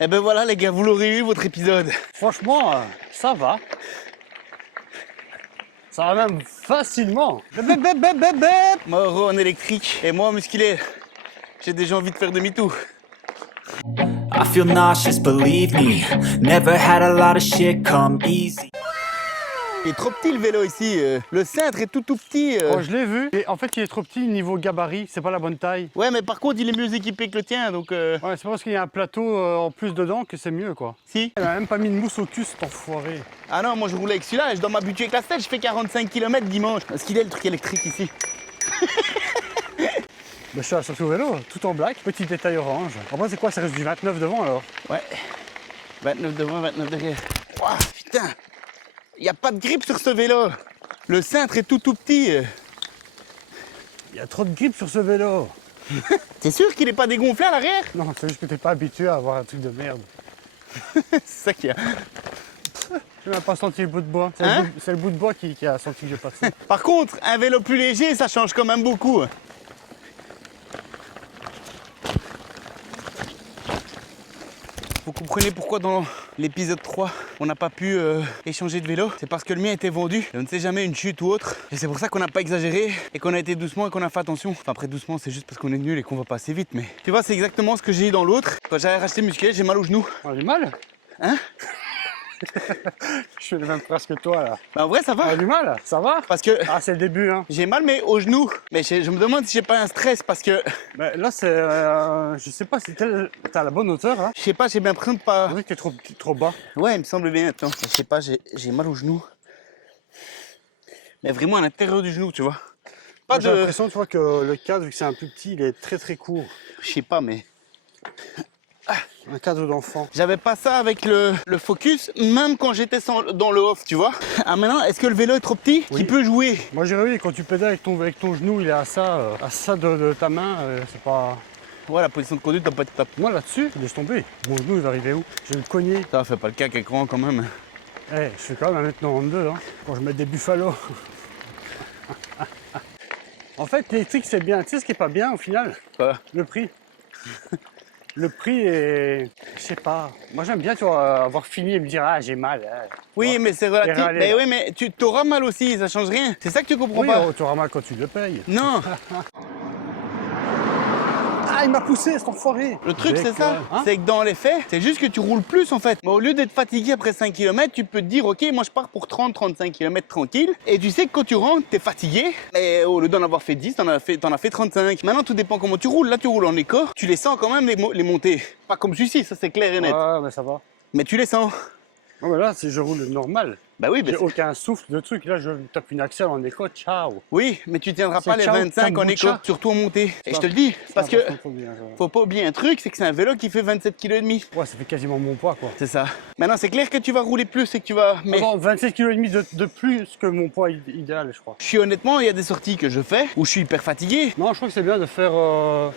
Et ben voilà les gars, vous l'aurez eu votre épisode. Franchement, ça va. Ça va même facilement. Bep, bep, bep, bep, bep. Moi heureux en électrique et moi en musculaire. J'ai déjà envie de faire demi-tour. I feel nauseous, believe me. Never had a lot of shit come easy. Il est trop petit le vélo ici. Le cintre est tout petit. Quand je l'ai vu, et en fait il est trop petit niveau gabarit, c'est pas la bonne taille. Ouais mais par contre il est mieux équipé que le tien donc... Ouais, c'est pas parce qu'il y a un plateau en plus dedans que c'est mieux quoi. Si. Il a même pas mis de mousse au cul cet enfoiré. Ah non, moi je roule avec celui-là et je dois m'habituer avec la selle. Je fais 45 km dimanche. Est-ce qu'il est le truc électrique ici? Mais je suis sorti au vélo, tout en black, petit détail orange. Après c'est quoi, ça reste du 29 devant alors? Ouais. 29 devant, 29 derrière. Ouah, putain. Il n'y a pas de grippe sur ce vélo. Le cintre est tout petit. Il y a trop de grippe sur ce vélo. T'es sûr qu'il n'est pas dégonflé à l'arrière? Non, c'est juste que t'es pas habitué à avoir un truc de merde. C'est ça qu'il y a. J'ai même pas senti le bout de bois. Hein? C'est le bout de bois qui a senti que je passais. Par contre, un vélo plus léger, ça change quand même beaucoup. Vous comprenez pourquoi dans l'épisode 3, on n'a pas pu échanger de vélo. C'est parce que le mien était vendu. Et on ne sait jamais une chute ou autre. Et c'est pour ça qu'on n'a pas exagéré et qu'on a été doucement et qu'on a fait attention. Enfin après doucement, c'est juste parce qu'on est nul et qu'on va pas assez vite. Mais tu vois, c'est exactement ce que j'ai eu dans l'autre. Quand j'avais racheté musculaire, j'ai mal au genou. On a du mal? Hein? Je fais le même phrase que toi là. Bah en vrai, ça On a va. du mal? Ça va? Parce que Ah, c'est le début hein. j'ai mal mais au genou. Mais je me demande si j'ai pas un stress parce que... Mais là c'est... je sais pas si t'as la bonne hauteur là. Je sais pas, j'ai bien l'impression de pas... On dirait que t'es trop bas. Ouais, il me semble bien. Attends, je sais pas, j'ai mal au genou. Mais vraiment à l'intérieur du genou, tu vois. Pas Moi, j'ai de... l'impression tu vois que le cadre, vu que c'est un plus petit, il est très court. Je sais pas, mais... Un cadre d'enfant. J'avais pas ça avec le Focus, même quand j'étais dans le off, tu vois. Ah maintenant, est-ce que le vélo est trop petit Oui. qu'il peut jouer? Moi j'ai vu quand tu pédales avec ton genou, il est à ça de ta main, c'est pas... Ouais, la position de conduite doit pas être top. Moi là-dessus, laisse tomber. Mon genou il va arriver où? Je vais le cogner. Ça fait pas le cas grand quand même. Eh, je fais quand même 1m92 hein, quand je mets des buffalos. En fait, l'électrique c'est bien. Tu sais ce qui est pas bien au final? Quoi? Le prix. Le prix est... Je sais pas. Moi j'aime bien tu vois, avoir fini et me dire ah j'ai mal. Hein. Oui, Ouais. mais c'est relatif. Et râler, Mais là. oui, mais tu t'auras mal aussi, ça change rien. C'est ça que tu comprends Oui, pas. oh, tu auras mal quand tu le payes. Non, Ah il m'a poussé cet enfoiré. le truc c'est ça, Hein? c'est que dans les faits, c'est juste que tu roules plus en fait. Mais au lieu d'être fatigué après 5 km, tu peux te dire ok, moi je pars pour 30-35 km tranquille. Et tu sais que quand tu rentres, t'es fatigué. Et au lieu d'en avoir fait 10, t'en as fait 35. Maintenant tout dépend comment tu roules. Là tu roules en éco, tu les sens quand même les montées. Pas comme celui-ci, ça c'est clair et net. Ouais, mais ça va. Mais tu les sens. Non mais là si je roule normal. Bah oui, mais J'ai aucun souffle de truc. Là je tape une axelle en écho, ciao. oui, mais tu tiendras C'est pas les ciao, 25 en éco, kombucha. surtout en montée. Et Ça, je te le dis, parce que Trop bien, ça. faut pas oublier un truc, c'est que c'est un vélo qui fait 27 kg et demi. Ouais, ça fait quasiment mon poids quoi. C'est ça. Maintenant c'est clair que tu vas rouler plus et que tu vas... Mais Attends, 27 kg et demi de plus que mon poids idéal, je crois. je suis honnêtement, il y a des sorties que je fais où je suis hyper fatigué. Non, je crois que c'est bien de faire,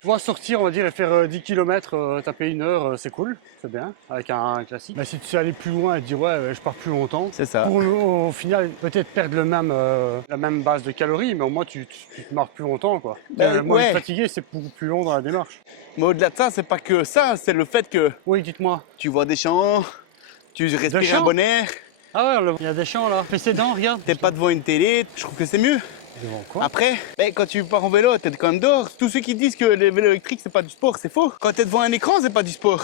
pouvoir sortir, on va dire, et faire 10 km, taper 1 heure, c'est cool, c'est bien, avec un classique. Mais si tu sais aller plus loin et te dire, ouais, je pars plus longtemps, C'est ça. pour au final, peut-être perdre la même base de calories, mais au moins tu te marres plus longtemps, quoi. Ben, Moi, ouais. être fatigué, c'est beaucoup plus long dans la démarche. Mais au-delà de ça, c'est pas que ça, c'est le fait que Oui, dites-moi. tu vois des champs, tu respires un champs? bon air, Ah ouais, il y a des champs là. Fais ses dents, regarde. t'es pas devant une télé, je trouve que c'est mieux. Devant quoi? Après, ben, quand tu pars en vélo, t'es quand même dehors. Tous ceux qui disent que les vélos électriques c'est pas du sport, c'est faux. Quand t'es devant un écran, c'est pas du sport.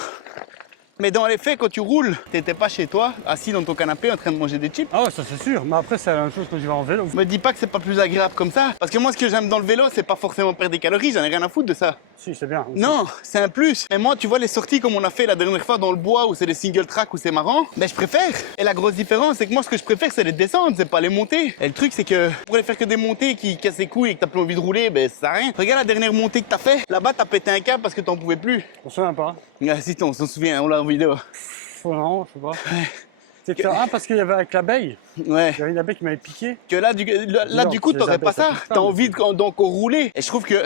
Mais dans les faits, quand tu roules, t'étais pas chez toi, assis dans ton canapé en train de manger des chips. Ah ouais, ça c'est sûr. Mais après, c'est la même chose quand tu vas en vélo. Me dis pas que c'est pas plus agréable comme ça. Parce que moi, ce que j'aime dans le vélo, c'est pas forcément perdre des calories, j'en ai rien à foutre de ça. Si, c'est bien. Non, c'est un plus. Mais moi, tu vois les sorties comme on a fait la dernière fois dans le bois où c'est des single track où c'est marrant, mais je préfère. Et la grosse différence, c'est que moi, ce que je préfère, c'est les descendre, c'est pas les montées. Et le truc, c'est que pour les faire que des montées qui cassent les couilles et que t'as plus envie de rouler, ben ça sert à rien. Regarde la dernière montée que t'as fait. Là-bas, t'as pété un câble parce que t'en pouvais plus. On se souvient pas. Ah, si, on s'en souvient, on l'a en vidéo. Non, je sais pas. C'est que, ah, parce qu'il y avait avec l'abeille. Ouais. Il y avait une abeille qui m'avait piqué. Que là, du coup, les t'aurais abeilles, pas ça ça. pique pas, T'as mais envie d'encore rouler. Et je trouve que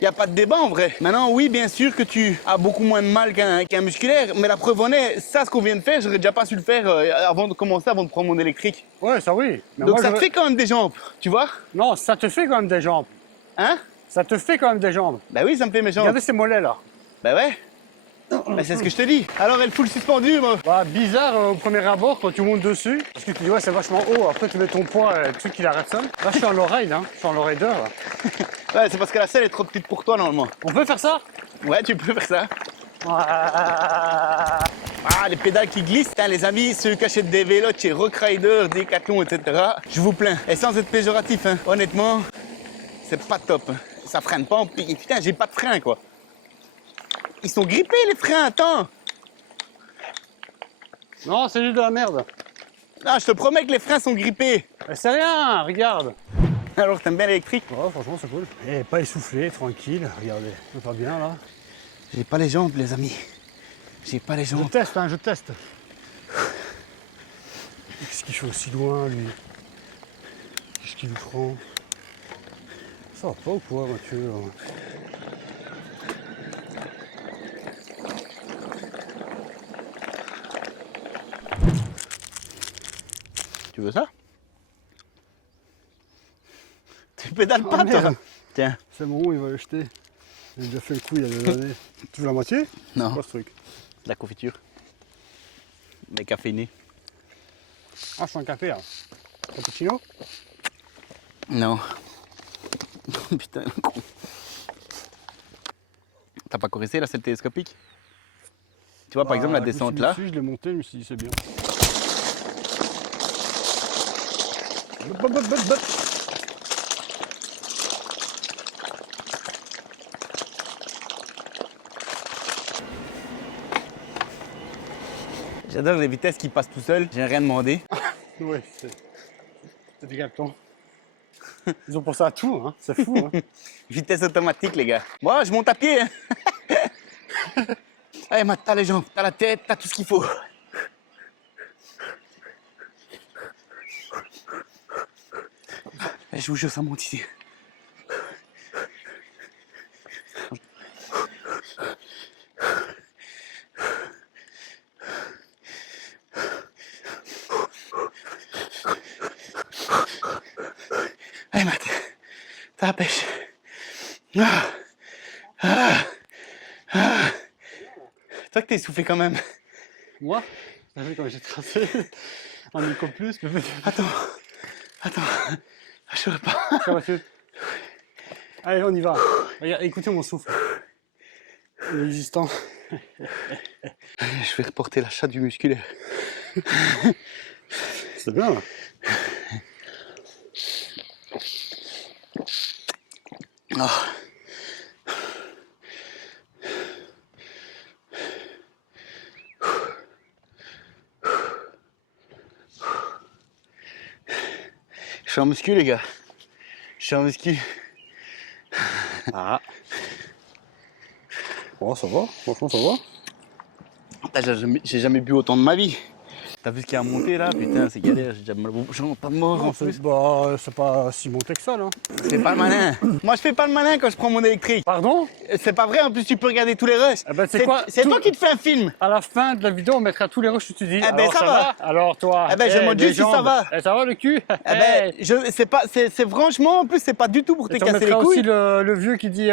y a pas de débat en vrai. Maintenant, oui, bien sûr que tu as beaucoup moins de mal qu'un musculaire, mais la preuve en est, ça, ce qu'on vient de faire, j'aurais déjà pas su le faire avant de commencer, avant de prendre mon électrique. Ouais, ça oui. Mais Donc moi, ça te j'aurais- fait quand même des jambes, tu vois? Non, ça te fait quand même des jambes. Hein? Ça te fait quand même des jambes. Bah oui, ça me fait mes jambes. Regardez ces mollets là. Bah ouais. Bah, c'est ce que je te dis. Alors elle full suspendue, moi. Bah, bizarre au premier abord quand tu montes dessus. Parce que tu dis, ouais, c'est vachement haut. Après, tu mets ton poids et le truc, il arrête seul. Là, je suis en lowride, hein. Je suis en lowrider, là. Ouais, c'est parce que la selle est trop petite pour toi, normalement. On peut faire ça? Ouais, tu peux faire ça. Ah, Ah, les pédales qui glissent. Putain, les amis, ceux qui achètent des vélos chez Rockrider, Decathlon, etc. Je vous plains. Et sans être péjoratif, hein. Honnêtement, c'est pas top. Ça freine pas en pique. Putain, j'ai pas de frein, quoi. Ils sont grippés, les freins, attends. non, c'est juste de la merde. Non, je te promets que les freins sont grippés. Mais c'est rien, regarde. Alors, t'aimes bien l'électrique? Ouais, franchement, c'est cool. Et pas essoufflé, tranquille. Regardez, ça va bien, là. J'ai pas les jambes, les amis. J'ai pas les Je jambes. teste, hein, je teste. Qu'est-ce qu'il fait aussi loin, lui? Qu'est-ce qu'il lui prend? Ça va pas ou quoi, Mathieu? Tu veux ça? Tu pédales pas, toi? merde. Tiens. C'est bon, il va le jeter. Il a déjà fait le coup il y a des années. Tu veux la moitié? Non. C'est quoi ce truc? De la confiture. Mais caféiné. Ah, c'est un café, là. Cappuccino? Non. Putain, le con. T'as pas corrigé la selle télescopique? Tu vois, par exemple, la descente là. Je l'ai monté, je me suis dit, c'est bien. J'adore les vitesses qui passent tout seul. J'ai rien demandé. Ouais, c'est des Decathlon. Ils ont pensé à tout, hein. C'est fou, hein. Vitesse automatique, les gars. Moi, je monte à pied. Hein. Allez, Matt, t'as les jambes, t'as la tête, t'as tout ce qu'il faut. Et je vous jure, ça monte ici. Allez, Matt, t'as la pêche. Toi que t'es essoufflé quand même. Moi, t'as vu quand j'ai tracé un éco plus, le petit. Attends, je ne pas. Tiens, Mathieu. Allez, on y va. Regarde, écoutez mon souffle. Il est existant. Je vais reporter l'achat du musculaire. C'est bien, là. Oh. Je suis en muscu, les gars. Je suis en muscu. Ah. Bon, ça va, franchement, ça va. J'ai jamais bu autant de ma vie. T'as vu ce qu'il y a à monter là? Putain, c'est galère, j'ai déjà mal au j'en pas de mort en plus. Bah, c'est pas si monté que ça, là. C'est pas le malin. Moi, je fais pas le malin quand je prends mon électrique. Pardon? C'est pas vrai, en plus, tu peux regarder tous les rushs. Eh ben, c'est quoi, C'est tout- toi qui te fais un film. À la fin de la vidéo, on mettra tous les rushs que tu dis. Eh ben, Alors, ça va. Alors, toi. Eh ben, je eh, me dis les si ça jambes. va. Eh, ça va le cul? Eh ben, c'est franchement, en plus, c'est pas du tout pour te Et on casser les mettra aussi couilles. le vieux qui dit.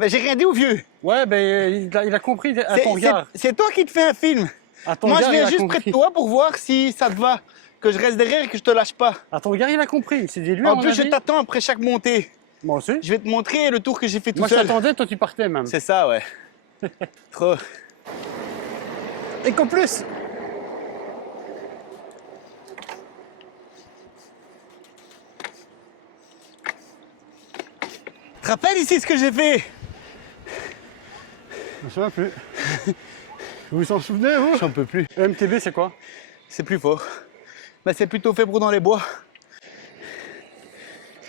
Mais j'ai rien dit au vieux. Ouais, ben, il a compris à ton regard. C'est toi qui te fais un film. À ton Moi, je regard, il viens a juste compris. près de toi pour voir si ça te va. Que je reste derrière et que je te lâche pas. À ton regard, il a compris. Il s'est dit, lui, à En mon plus, je avis- t'attends après chaque montée. Moi aussi. Je vais te montrer le tour que j'ai fait tout Moi, je seul. t'attendais, toi, tu partais même. C'est ça, ouais. Trop. Et qu'en plus. Tu te rappelles ici ce que j'ai fait? Je me souviens plus. Vous vous en souvenez, vous? J'en peux plus. MTB, c'est quoi? C'est plus fort. Mais c'est plutôt fait pour dans les bois.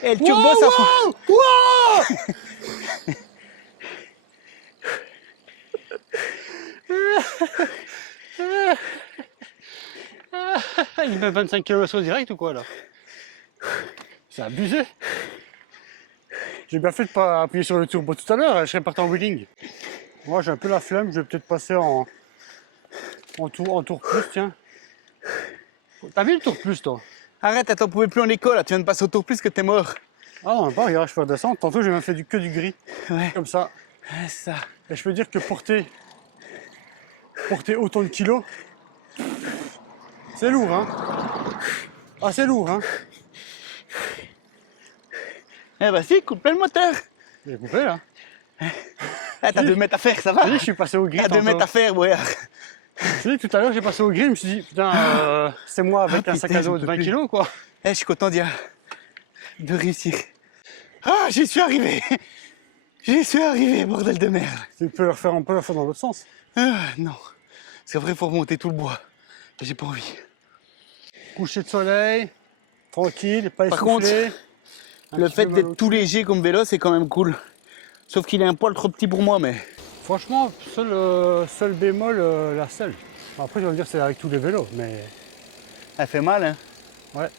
Et le turbo, ça fait. Il met 25 km au direct ou quoi, là? C'est abusé. J'ai bien fait de pas appuyer sur le turbo tout à l'heure, je serais parti en wheeling. Moi, j'ai un peu la flemme, je vais peut-être passer en tour plus, tiens. T'as vu le tour plus, toi? Arrête, t'en pouvais plus en école, là. Tu viens de passer au tour plus que t'es mort. Ah non, pas, regarde, je peux redescendre. Tantôt, j'ai même fait que du gris, Ouais. comme ça. Ouais, ça. Et je peux dire que porter porter autant de kilos, c'est lourd, hein. Ah, c'est lourd, hein. Eh bah si, coupe plein le moteur. Il est coupé, là. Ah, t'as 2 mètres à faire, ça va? Je suis passé au grid. T'as 2 mètres à faire, ouais. Je dis, tout à l'heure, j'ai passé au grid, je me suis dit, putain, c'est moi avec Ah, un sac putain, à dos j'en de peux 20 plus. kilos, quoi. Eh, je suis content de réussir. Ah, j'y suis arrivé. J'y suis arrivé, bordel de merde. On peut le faire dans l'autre sens. Ah, non. Parce qu'après, il faut remonter tout le bois. J'ai pas envie. Coucher de soleil, tranquille, pas Par essoufflé. Le fait d'être tout léger comme vélo, c'est quand même cool. Sauf qu'il est un poil trop petit pour moi, mais... Franchement, seul bémol, la selle. Après, je vais dire c'est avec tous les vélos, mais Elle fait mal, hein. ouais.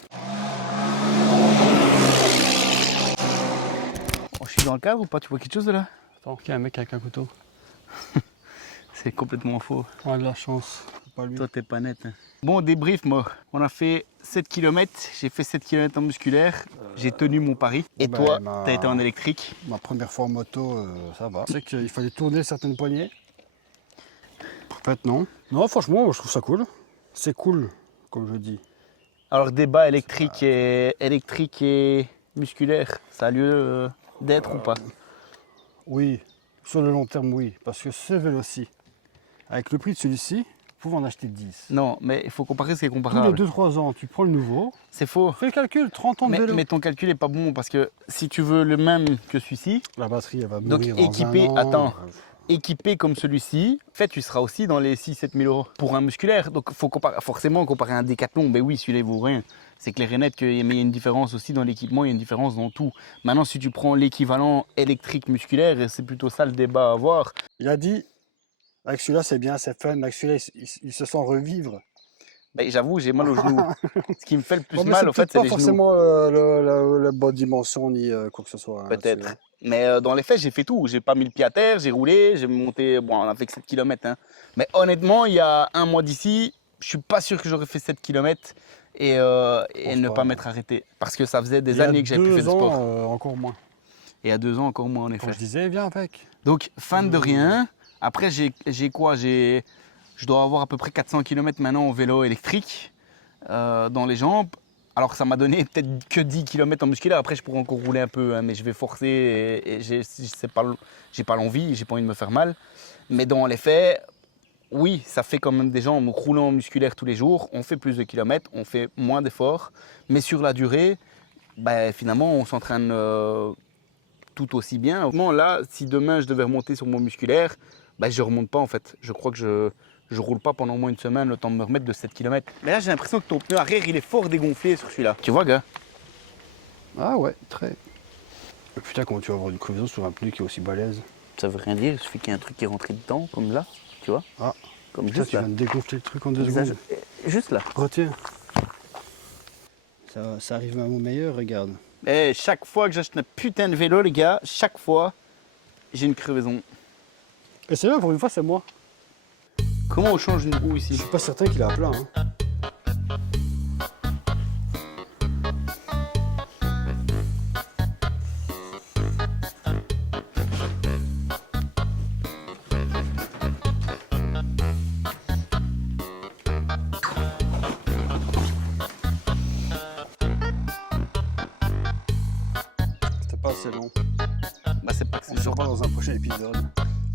Oh, je suis dans le cadre ou pas? Tu vois quelque chose de là? Attends, il y a un mec avec un couteau. C'est complètement faux. On a de la chance, c'est pas lui. Toi, t'es pas net. Hein. Bon, débrief, moi. On a fait 7 km. J'ai fait 7 km en musculaire. J'ai tenu mon pari. Et ben, toi, ma- t'as été en électrique. Ma première fois en moto, ça va. C'est qu'il fallait tourner certaines poignées. En fait, non. Non, franchement, je trouve ça cool. C'est cool, comme je dis. Alors, débat électrique et musculaire, ça a lieu d'être ou pas? Oui, sur le long terme, oui. Parce que ce vélo-ci, avec le prix de celui-ci, vous pouvez en acheter 10. Non, mais il faut comparer ce qui est Tous les comparable. 2-3 ans, tu prends le nouveau. C'est faux. Fais le calcul, 30 ans de vélo. Mais ton calcul est pas bon parce que si tu veux le même que celui-ci, La batterie, elle va donc mourir dans équipé, un an. attends, équipé comme celui-ci, en fait, tu seras aussi dans les 6-7 000 euros pour un musculaire. Donc, faut forcément comparer un Décathlon. Ben oui, celui-là, il vaut rien. C'est clair et net qu'il y a une différence aussi dans l'équipement, il y a une différence dans tout. Maintenant, si tu prends l'équivalent électrique musculaire, c'est plutôt ça le débat à avoir. Il a dit, avec celui-là, c'est bien, c'est fun. Avec celui-là, il se sent revivre. Ben, j'avoue, j'ai mal aux genoux. Ce qui me fait le plus Bon, mais mal, en fait, peut-être c'est pas les genoux. forcément la bonne dimension ni quoi que ce soit. hein, Peut-être. celui-là. Mais dans les faits, j'ai fait tout. J'ai pas mis le pied à terre, j'ai roulé, j'ai monté. Bon, on a fait que 7 km. Hein. Mais honnêtement, il y a un mois d'ici, je suis pas sûr que j'aurais fait 7 km et ne pas, pas ouais. m'être arrêté. Parce que ça faisait Il des y a années que j'avais plus fait de 2 ans, sport. encore moins. Et à 2 ans, encore moins, en Quand effet. je disais, viens avec. Donc, fan de rien. Après, j'ai quoi? Je dois avoir à peu près 400 km maintenant en vélo électrique dans les jambes. Alors, ça m'a donné peut-être que 10 km en musculaire. Après, je pourrais encore rouler un peu, hein, mais je vais forcer et j'ai pas l'envie, j'ai pas envie de me faire mal. Mais dans les faits, oui, ça fait quand même des gens roulant en musculaire tous les jours. On fait plus de kilomètres, on fait moins d'efforts. Mais sur la durée, ben, finalement, on s'entraîne tout aussi bien. Vraiment, là, si demain je devais remonter sur mon musculaire, ben, je ne remonte pas en fait. Je crois que je roule pas pendant au moins une semaine le temps de me remettre de 7 km. Mais là, j'ai l'impression que ton pneu arrière, il est fort dégonflé sur celui-là. Tu vois, gars? Ah ouais, très. Putain, comment tu vas avoir une crevaison sur un pneu qui est aussi balèze? Ça veut rien dire, il suffit qu'il y ait un truc qui est rentré dedans, comme là, tu vois? Ah, Comme putain, juste tu là. viens de dégonfler le truc en 2 Ça- secondes. Juste là. Retiens. Ça arrive à mon meilleur, regarde. Et chaque fois que j'achète un putain de vélo, les gars, chaque fois, j'ai une crevaison. Et c'est là, pour une fois, c'est moi. Comment on change une roue Je ici? suis pas certain qu'il est à plein. Hein. C'était pas assez long. Bah, c'est pas que On c'est se chaud. revoit dans un prochain épisode.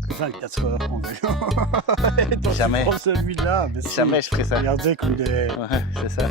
24 heures en vélo. Et toi, tu Jamais. prends celui-là, mais si. Jamais je ferai ça. Regardez comme il est. Ouais, c'est ça.